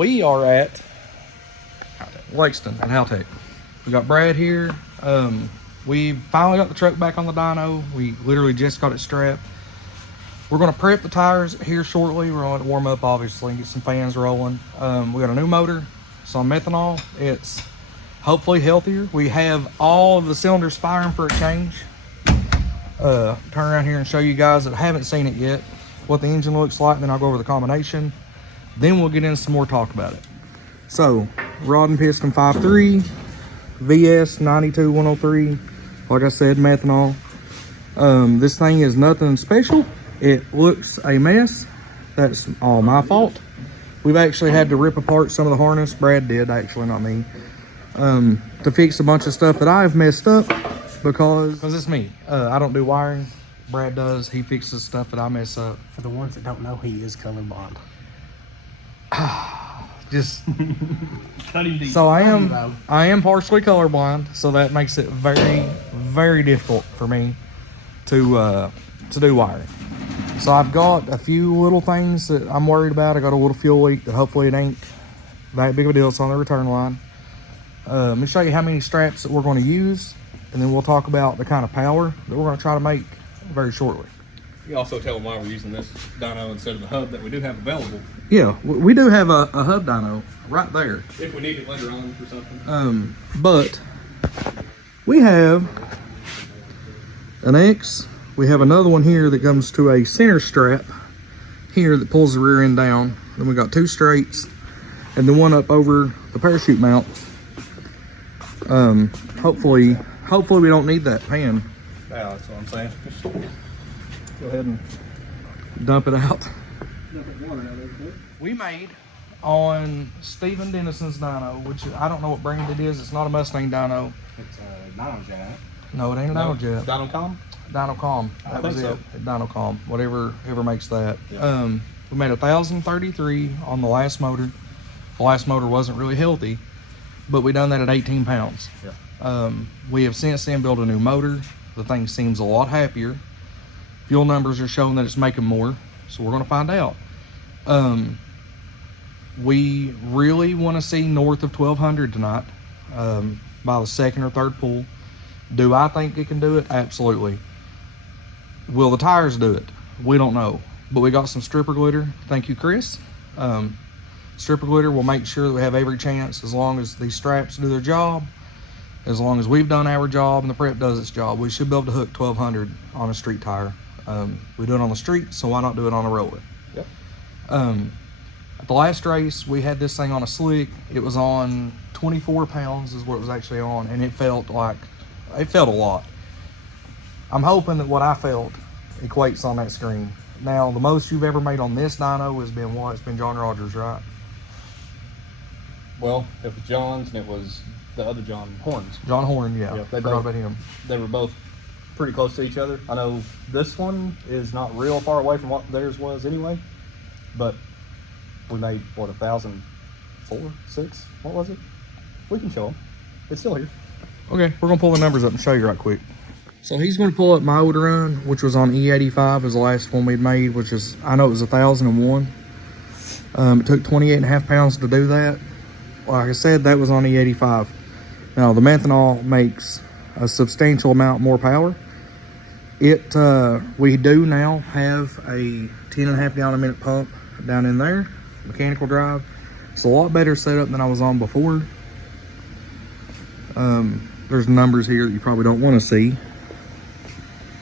we are at Lexington at Haltech. We got Brad here. We finally got the truck back on the dyno. We literally just got it strapped. We're going to prep the tires here shortly. We're going to warm up, obviously, get some fans rolling. We got a new motor. It's on methanol. It's hopefully healthier. We have all of the cylinders firing for a change. Turn around here and show you guys that haven't seen it yet what the engine looks like, and then I'll go over the combination. Then we'll get into some more talk about it. So, rod and piston 5.3, VS 92103. Like I said, methanol. This thing is nothing special. It looks a mess. That's all my fault. We've actually had to rip apart some of the harness. Brad did, actually, not me. To fix a bunch of stuff that I've messed up because it's me. I don't do wiring. Brad does. He fixes stuff that I mess up. For the ones that don't know, he is colorblind. Just cutting deep. So I am partially colorblind, so that makes it very, very difficult for me to do wiring. So I've got a few little things that I'm worried about. I got a little fuel leak that hopefully it ain't that big of a deal. It's on the return line. Let me show you how many straps that we're going to use, and then we'll talk about the kind of power that we're going to try to make very shortly. You also tell them why we're using this dyno instead of the hub that we do have available. Yeah, we do have a hub dyno right there. If we need it later on for something. But we have an X. We have another one here that comes to a center strap here that pulls the rear end down. Then we got two straights and then one up over the parachute mount. Hopefully we don't need that pan. Yeah, that's what I'm saying. Just go ahead and dump it out. dump it water out there. We made on Stephen Dennison's dyno, which I don't know what brand it is. It's not a Mustang dyno. It's a Dyno. No, it ain't a Dyno Jet. Dynocom? Dynocom. That was so. it. Dynocom. Whoever makes that. Yeah. We made 1,033 on the last motor. The last motor wasn't really healthy, but we done that at 18 pounds. Yeah. We have since then built a new motor. The thing seems a lot happier. Fuel numbers are showing that it's making more, so we're going to find out. We really want to see north of 1,200 tonight by the second or third pull. Do I think it can do it? Absolutely. Will the tires do it? We don't know. But we got some stripper glitter. Thank you, Chris. Stripper glitter will make sure that we have every chance as long as these straps do their job. As long as we've done our job and the prep does its job, we should be able to hook 1,200 on a street tire. We do it on the street, so why not do it on a roller? Yep. At the last race, we had this thing on a slick. It was on 24 pounds is what it was actually on, and it felt a lot. I'm hoping that what I felt equates on that screen. Now, the most you've ever made on this dyno has been what? It's been John Rogers, right? Well, it was John's and it was the other John Horn's. John Horn, yeah. Yeah, Forgot about him. They were both pretty close to each other. I know this one is not real far away from what theirs was anyway, but we made, what, 1,004, 6? What was it? We can show them. It's still here. Okay, we're gonna pull the numbers up and show you right quick. So he's gonna pull up my old run, which was on E85, was the last one we'd made, which is, I know it was 1,001. It took 28.5 pounds to do that. Like I said, that was on E85. Now the methanol makes a substantial amount more power. We do now have a 10.5 gallon a minute pump down in there, mechanical drive. It's a lot better setup than I was on before. There's numbers here that you probably don't want to see.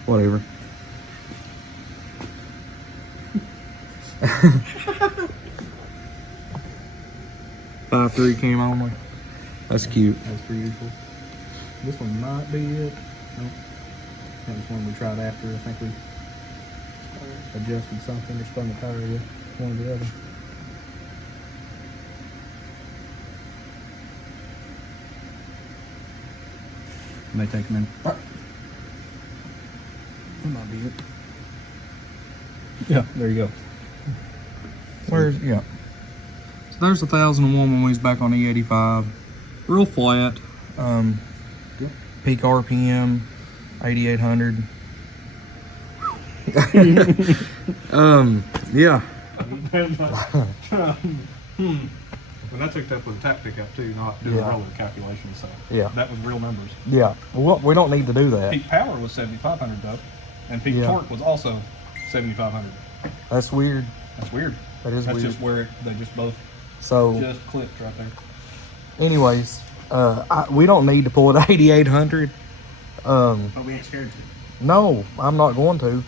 Whatever. Five 3 cam only. That's cute. That's pretty useful. This one might be it. Nope. That was one we tried after. I think we adjusted something or spun the tire with one or the other. May take a minute. That might be it. Yeah, there you go. Yeah. So there's 1,001 when we was back on E85. Real flat. Yep. Peak RPM, 8,800. Yeah. When that's hooked up with a tap pickup too, not doing Yeah. roller calculations. So Yeah. that was real numbers. Yeah. Well, we don't need to do that. Peak power was 7,500 though, and peak Yeah. torque was also 7,500. That's weird. That's weird. That is That's weird. just where they just both So, just clipped right there. anyways, we don't need to pull it 8,800. But we ain't scared to. No, I'm not going to,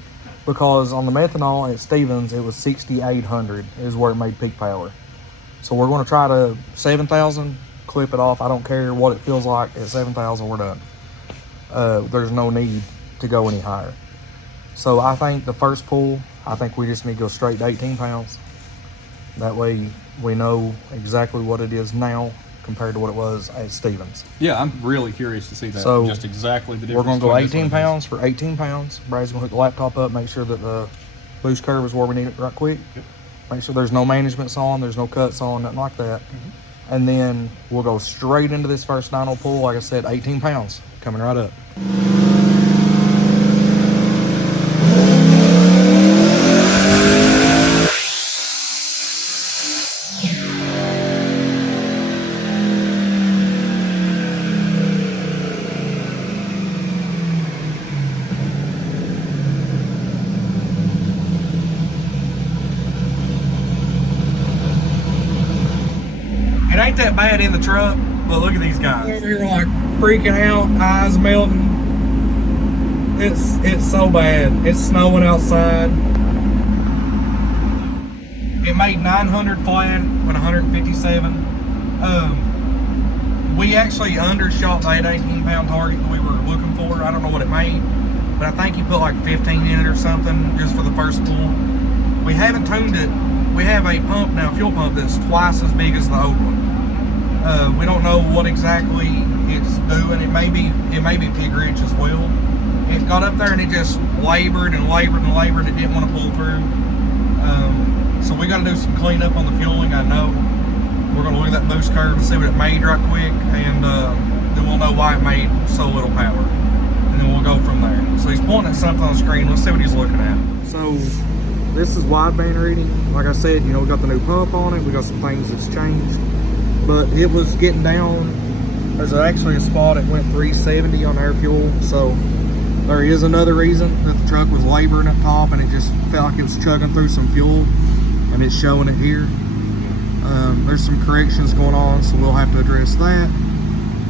because on the methanol at Stevens it was 6,800 is where it made peak power. So we're going to try to 7,000, clip it off. I don't care what it feels like. At 7,000, we're done. There's no need to go any higher. So I think the first pull, I think we just need to go straight to 18 pounds. That way we know exactly what it is now compared to what it was at Stevens. Yeah, I'm really curious to see that. So, just exactly the difference. We're going to go between this 18 one and this. pounds for 18 pounds. Brad's going to hook the laptop up, make sure that the boost curve is where we need it right quick. Yep. Make sure there's no managements on, there's no cuts on, nothing like that. And then we'll go straight into this first dyno pull. Like I said, 18 pounds coming right up. It ain't that bad in the truck, but look at these guys. They're over here like freaking out, eyes melting. It's so bad. It's snowing outside. It made 900 flat with 157. We actually undershot that 18 pound target that we were looking for. I don't know what it made, but I think you put like 15 in it or something just for the first pull. We haven't tuned it. We have a pump now, fuel pump, that's twice as big as the old one. We don't know what exactly it's doing. It may be pig rich as well. It got up there and it just labored and labored and labored. It didn't want to pull through. So we got to do some cleanup on the fueling. I know we're going to look at that boost curve and see what it made right quick, and then we'll know why it made so little power, and then we'll go from there. So he's pointing at something on the screen. Let's see what he's looking at. So this is wideband reading. Like I said, you know, we got the new pump on it. We got some things that's changed, but it was getting down. There's actually a spot it went 370 on air fuel. So there is another reason that the truck was laboring up top, and it just felt like it was chugging through some fuel, and it's showing it here. There's some corrections going on, so we'll have to address that,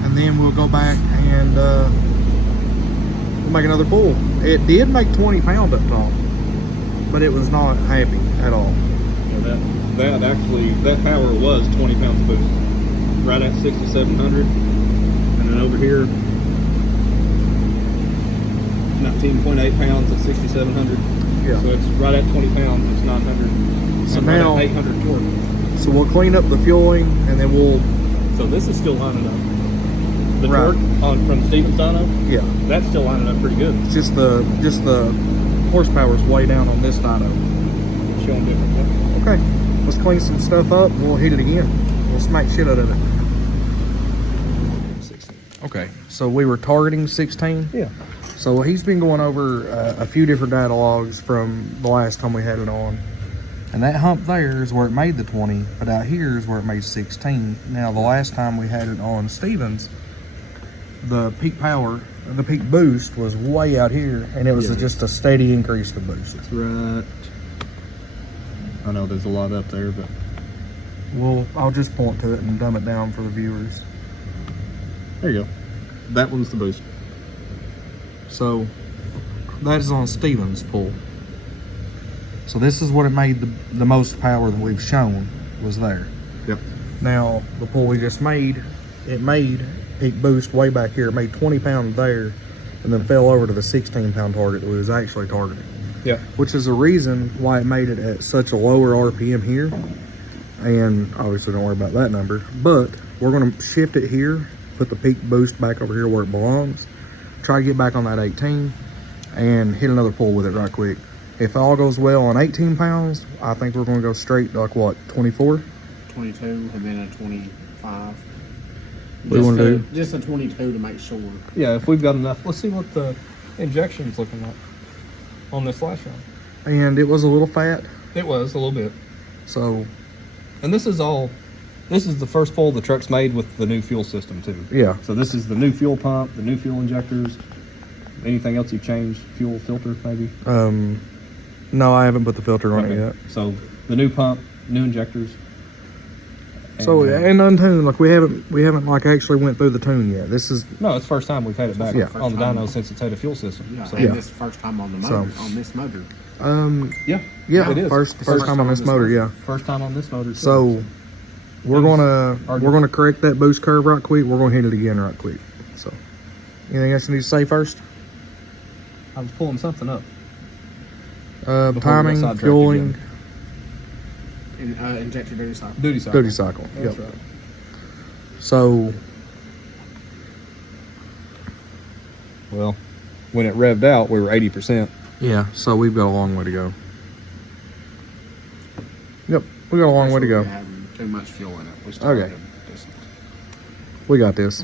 and then we'll go back and we'll make another pull. It did make 20 pound up top, but it was not happy at all. Yeah, that power was 20 pounds boost, right at 6,700, and then over here, 19.8 pounds at 6,700. Yeah. So it's right at 20 pounds. It's 900. So and now, right at 800 torque. so we'll clean up the fueling, and then we'll, So this is still lining up. The Right. torque from Stevens Dyno, yeah, that's still lining up pretty good. it's just the horsepower's way down on this dyno. It's showing different. Yeah. Okay, let's clean some stuff up and we'll hit it again. We'll smack shit out of it. 16. Okay, so we were targeting 16. Yeah. So he's been going over a few different data logs from the last time we had it on. And that hump there is where it made the 20, but out here is where it made 16. Now, the last time we had it on Stevens, the peak power, the peak boost was way out here, and it was Yeah. just a steady increase to boost. It's right. I know there's a lot up there, but Well, I'll just point to it and dumb it down for the viewers. there you go. That one's the boost. So that is on Stevens pull. So this is what it made the most power that we've shown was there. Yep. Now the pull we just made, it made peak boost way back here. It made 20 pounds there, and then fell over to the 16 pound target that we was actually targeting. Yeah. Which is the reason why it made it at such a lower RPM here. And obviously don't worry about that number, but we're gonna shift it here, put the peak boost back over here where it belongs, try to get back on that 18 and hit another pull with it right quick. If all goes well on 18 pounds, I think we're gonna go straight to like what, 24? 22 and then a 25. What do you wanna do? Just a 22 to make sure. Yeah, if we've got enough. Let's see what the injection's looking like on this last run. And it was a little fat, It was a little bit. so And this is all This is the first pull the truck's made with the new fuel system too. Yeah. So this is the new fuel pump, the new fuel injectors. Anything else you've changed? Fuel filter maybe? No, I haven't put the filter on it Okay. yet. So the new pump, new injectors. So and untuned, like we haven't like actually went through the tune yet. This is No, it's the first time we've had it back Yeah. on the dyno since it's had a fuel system. Yeah, So, and Yeah. this is the first time on the motor, So- on this motor. yeah, yeah, it is. first time on this motor, yeah. First time on this motor. too. So we're gonna correct that boost curve right quick. We're gonna hit it again right quick. So anything else you need to say first? I was pulling something up. Before we Timing, got sidetracked fueling, again. And injector duty cycle. Duty cycle. duty cycle. That's Yep. right. So Well, when it revved out, we were 80%. yeah, so we've got a long way to go. Yep, we got a long way to go. We're having too much fuel in it. We still Okay. have to distance. We got this.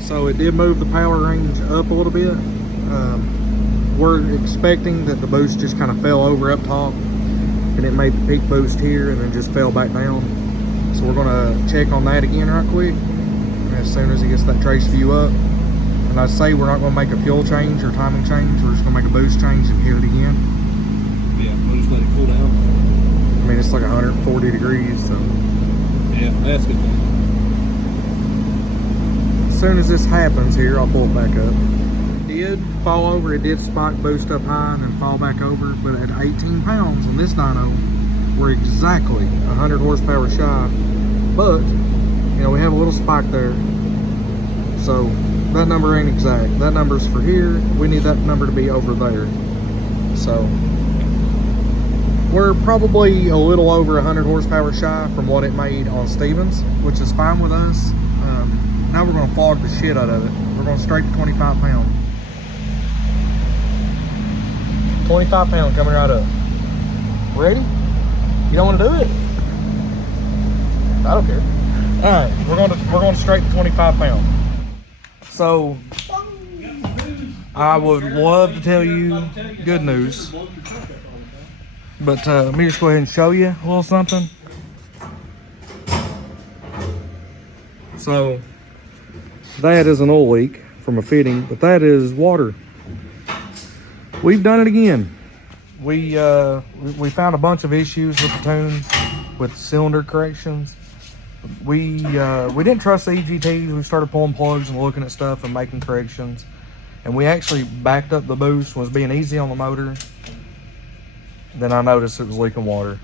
So it did move the power range up a little bit. We're expecting that the boost just kind of fell over up top and it made the peak boost here and then just fell back down. So we're gonna check on that again right quick as soon as it gets that trace view up. And I'd say we're not gonna make a fuel change or timing change. We're just gonna make a boost change and hit it again. Yeah, we'll just let it cool down. I mean, it's like 140 degrees, so. Yeah, that's good. As soon as this happens here, I'll pull it back up. It did fall over, it did spike boost up high and then fall back over, but at 18 pounds on this dyno, we're exactly 100 horsepower shy. But, you know, we have a little spike there. So that number ain't exact. That number's for here. We need that number to be over there. So we're probably a little over 100 horsepower shy from what it made on Stevens, which is fine with us. Now we're gonna fog the shit out of it. We're gonna straight to 25 pound. 25 pound coming right up. Ready? You don't want to do it? I don't care. All right, we're going straight to 25 pound. So I would love to tell you good news, but let me just go ahead and show you a little something. So that is an oil leak from a fitting, but that is water. We've done it again. We found a bunch of issues with the tune, with cylinder corrections. We didn't trust the EGTs. We started pulling plugs and looking at stuff and making corrections. And we actually backed up the boost, was being easy on the motor. Then I noticed it was leaking water.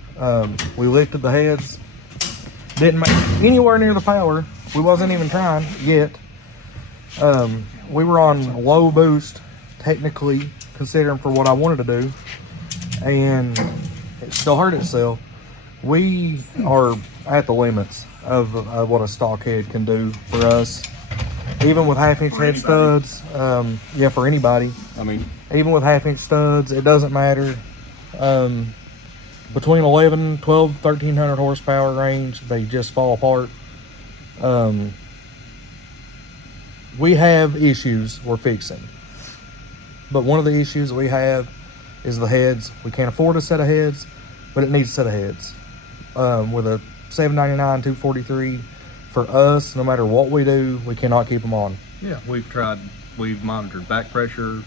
We lifted the heads. Didn't make anywhere near the power. We wasn't even trying yet. We were on low boost, technically, considering for what I wanted to do. And it still hurt itself. We are at the limits of what a stock head can do for us. Even with half-inch head studs, yeah, for anybody. I mean, Even with half-inch studs, it doesn't matter. Between 11, 12, 1300 horsepower range, they just fall apart. We have issues we're fixing. But one of the issues we have is the heads. We can't afford a set of heads, but it needs a set of heads. With a 799, 243, for us, no matter what we do, we cannot keep them on. yeah, we've monitored back pressure,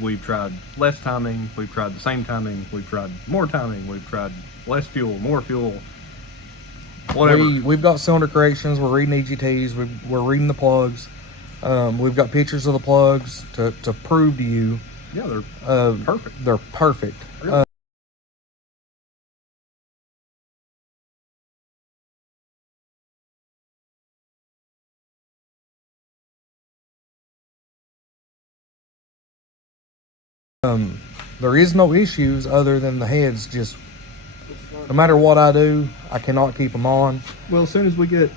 we've tried less timing, we've tried the same timing, we've tried more timing, we've tried less fuel, more fuel, whatever. We've got cylinder corrections, we're reading EGTs, we're reading the plugs. We've got pictures of the plugs to prove to you. Yeah, they're perfect. They're perfect. Really? There is no issues other than the heads. Just no matter what I do, I cannot keep them on. Well, as soon as we get,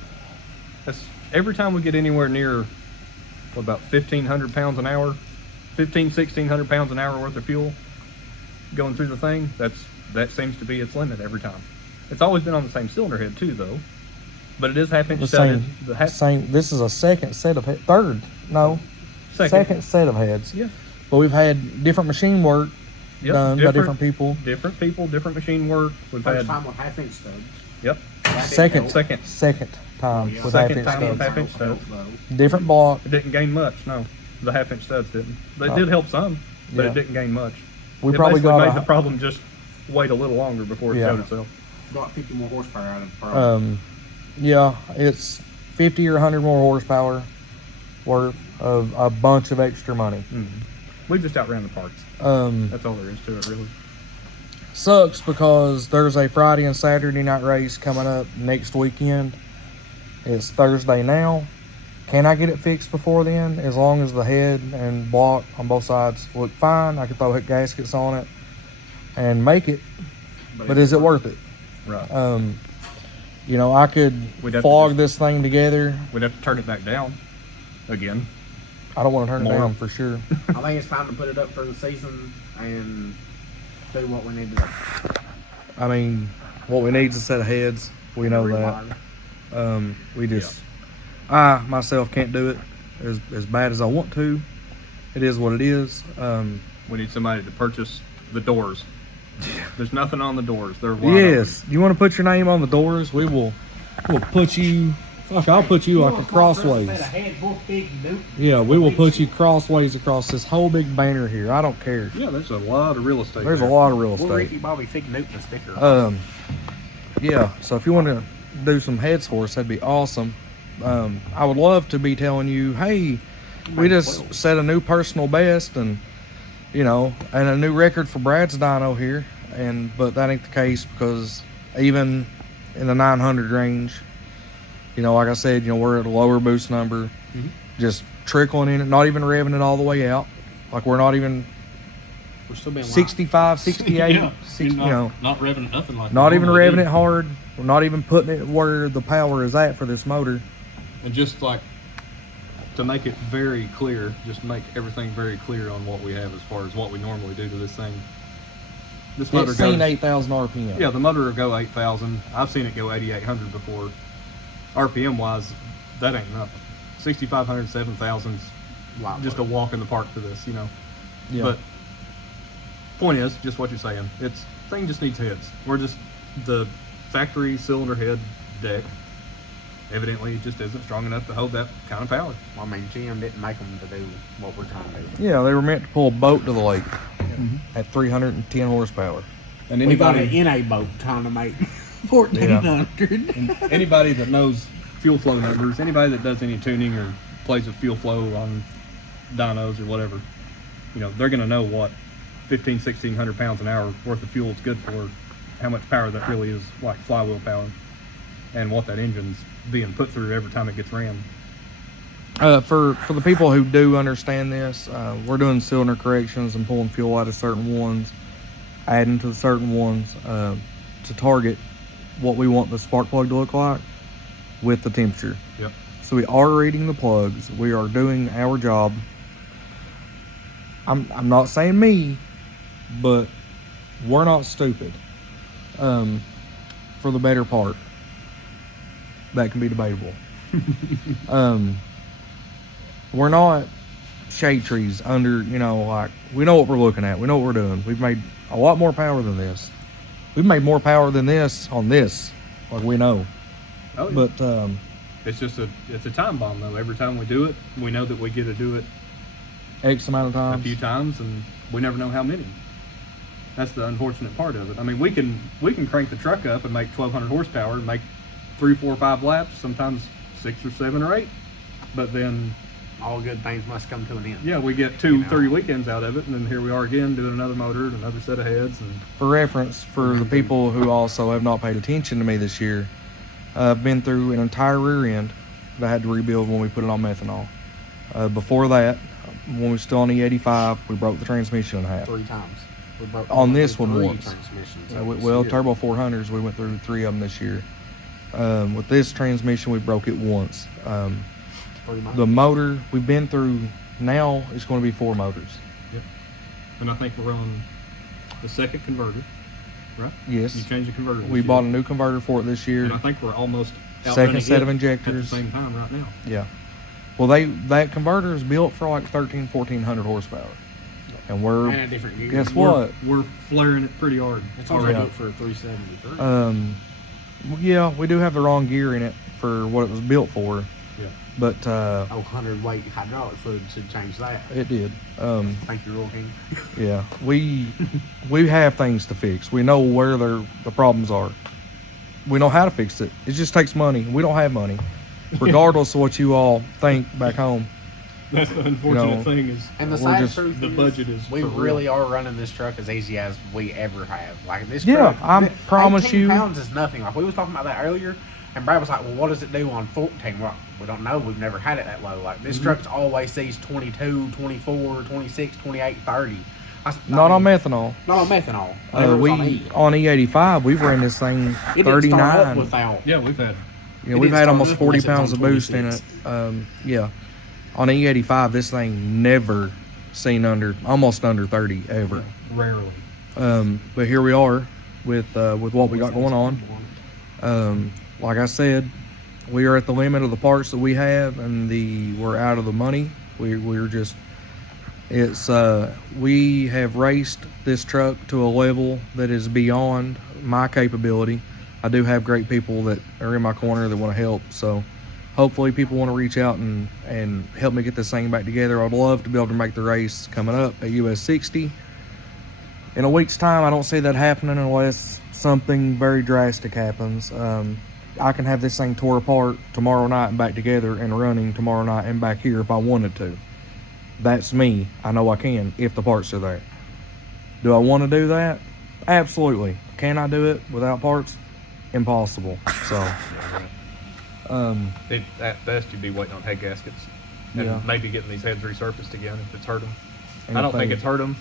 every time we get anywhere near about 1,500 pounds an hour, 1,600 pounds an hour worth of fuel going through the thing. That seems to be its limit every time. It's always been on the same cylinder head too, though. But it is half-inch studded. Same. This is a second set of second set of heads. Yeah. But we've had different machine work done by different people. Different people, different machine work. We've First had time with half-inch studs. Yep. Second Second time with time half-inch with studs. half-inch studs. Different block. It didn't gain much. No, the half-inch studs didn't. They did help some, but Yeah. it didn't gain much. We It probably basically got made the problem just wait a little longer before it Yeah. showed itself. Got 50 more horsepower out of the Pro. Yeah, it's 50 or 100 more horsepower worth of a bunch of extra money. We just outran the parts. That's all there is to it, really. Sucks because there's a Friday and Saturday night race coming up next weekend. It's Thursday now. Can I get it fixed before then? As long as the head and block on both sides look fine, I can throw gaskets on it and make it. But is it worth it? Right. You know, I could We'd have to flog just- this thing together. We'd have to turn it back down again. I don't want to turn More. it down for sure. I think it's time to put it up for the season and do what we need to do. I mean, what we need is a set of heads. We know that. Rewire. We just, I myself can't do it as bad as I want to. It is what it is. We need somebody to purchase the doors. There's nothing on the doors. They're wide Yes, you want to put your name on the doors? We'll put you. Fuck, I'll put you like a crossways. Yeah, we will put you crossways across this whole big banner here. I don't care. open. Yeah, there's a lot of real estate. There's a there. lot of real We'll Ricky estate. Bobby Fig Newton a sticker. Yeah. So if you want to do some heads for us, that'd be awesome. I would love to be telling you, hey, we just set a new personal best, and you know, and a new record for Brad's dyno here. But that ain't the case, because even in the 900 range, you know, like I said, you know, we're at a lower boost number, just trickling in it, not even revving it all the way out. Like we're not even We're still being 65, 68, Yeah, 60, you're you know, not revving it nothing like not we even normally revving do. it hard. We're not even putting it where the power is at for this motor. And just like to make it very clear, just make everything very clear on what we have as far as what we normally do to this thing. This motor It's seen goes 8,000 RPM. Yeah, the motor will go 8,000. I've seen it go 8,800 before. RPM wise, that ain't nothing. 6,500, 7,000 just a walk in the park for this, you know. Yeah. But point is, just what you're saying. It's thing just needs heads. We're just the factory cylinder head deck. Evidently, it just isn't strong enough to hold that kind of power. I mean, GM didn't make them to do what we're trying to do. Yeah, they were meant to pull a boat to the lake at 310 horsepower. And We got an NA boat trying to make 1,400. anybody that knows fuel flow numbers, anybody that does any tuning or plays with fuel flow on dynos or whatever, you know, they're going to know what 1,600 pounds an hour worth of fuel is good for, how much power that really is, like flywheel power, and what that engine's being put through every time it gets ran. For the people who do understand this, we're doing cylinder corrections and pulling fuel out of certain ones, adding to certain ones to target what we want the spark plug to look like with the temperature. Yep. So we are reading the plugs. We are doing our job. I'm not saying me, but we're not stupid. For the better part. That can be debatable. We're not shade trees under, you know, like, we know what we're looking at. We know what we're doing. We've made a lot more power than this. We've made more power than this on this, like we know. Oh, yeah. But It's a time bomb though. Every time we do it, we know that we get to do it X amount of a times. few times, and we never know how many. That's the unfortunate part of it. I mean, we can crank the truck up and make 1,200 horsepower and make 3, 4, 5 laps, sometimes 6 or 7 or 8. But then, All good things must come to an end. yeah, we get 2, 3 weekends out of it, and then here we are again doing another motor and another set of heads. And For reference, for the people who also have not paid attention to me this year, I've been through an entire rear end that I had to rebuild when we put it on methanol. Before that, when we were still on E85, we broke the transmission in half. 3 times. We broke On this three one once. transmissions. Well, Turbo 400s, we went through 3 of them this year. With this transmission, we broke it once. The motor we've been through now is going to be 4 motors. Yep. And I think we're on the second converter, right? Yes. You changed the converter. We bought a new converter for it this year. And I think we're almost Second set of at the injectors. same time right now. Yeah. Well, that converter is built for like 1,400 horsepower. And we're, And a different gear. guess what? We're flaring it pretty hard. It's already Yeah. built for a 373. Yeah, we do have the wrong gear in it for what it was built for. Yeah. But 100 weight hydraulic fluid should change that. it did. Thank you, Roll King. Yeah, we have things to fix. We know where the problems are. We know how to fix it. It just takes money. We don't have money, regardless of what you all think back home. That's the unfortunate thing is And the We're sad just- truth the is, budget is we for really real. are running this truck as easy as we ever have. Like this Yeah, truck, I promise 18 you- pounds is nothing. Like we was talking about that earlier, and Brad was like, "Well, what does it do on 14?" Well, we don't know. We've never had it that low. Like this truck's always sees 22, 24, 26, 28, 30. Not on methanol. Not on methanol. Whenever it was on E. On E85 we ran this thing It didn't start up 39. without. Yeah, we've had. You know, It we've didn't had start almost up 40 unless it's pounds on of boost in 26. it. Yeah. On E85, this thing never seen almost under 30 ever. Rarely. But here we are with what we got going on. Like I said, we are at the limit of the parts that we have, and we're out of the money. We're just, we have raced this truck to a level that is beyond my capability. I do have great people that are in my corner that want to help, so hopefully people want to reach out and help me get this thing back together. I'd love to be able to make the race coming up at US 60. In a week's time, I don't see that happening unless something very drastic happens. I can have this thing tore apart tomorrow night and back together and running tomorrow night and back here if I wanted to. That's me. I know I can if the parts are there. Do I want to do that? Absolutely. Can I do it without parts? Impossible. So, At best, you'd be waiting on head gaskets and Yeah. maybe getting these heads resurfaced again if it's hurt them. and I the don't think thing- it's hurt them,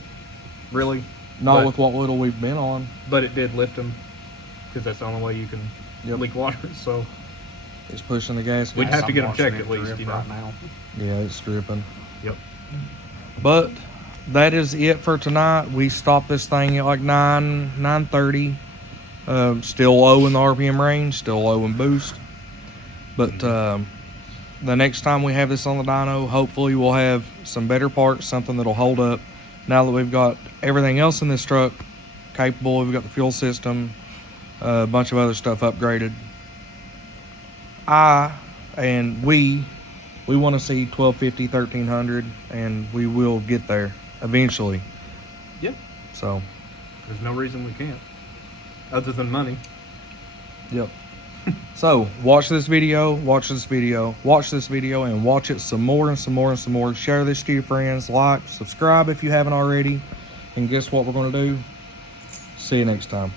really. not but- with what little we've been on. But it did lift them because that's the only way you can Yep. leak water. So It's pushing the gas. We'd have to I'm get 'em watching checked it at least, drip you know. right now. Yeah, it's dripping. yep. But that is it for tonight. We stopped this thing at like 9:30. Still low in the RPM range, still low in boost. But the next time we have this on the dyno, hopefully we'll have some better parts, something that'll hold up. Now that we've got everything else in this truck capable, we've got the fuel system, a bunch of other stuff upgraded. We want to see 1250, 1300, and we will get there eventually. Yep. So, There's no reason we can't, other than money. yep. So, watch this video, and watch it some more and some more and some more. Share this to your friends, like, subscribe if you haven't already. And guess what we're going to do? See you next time.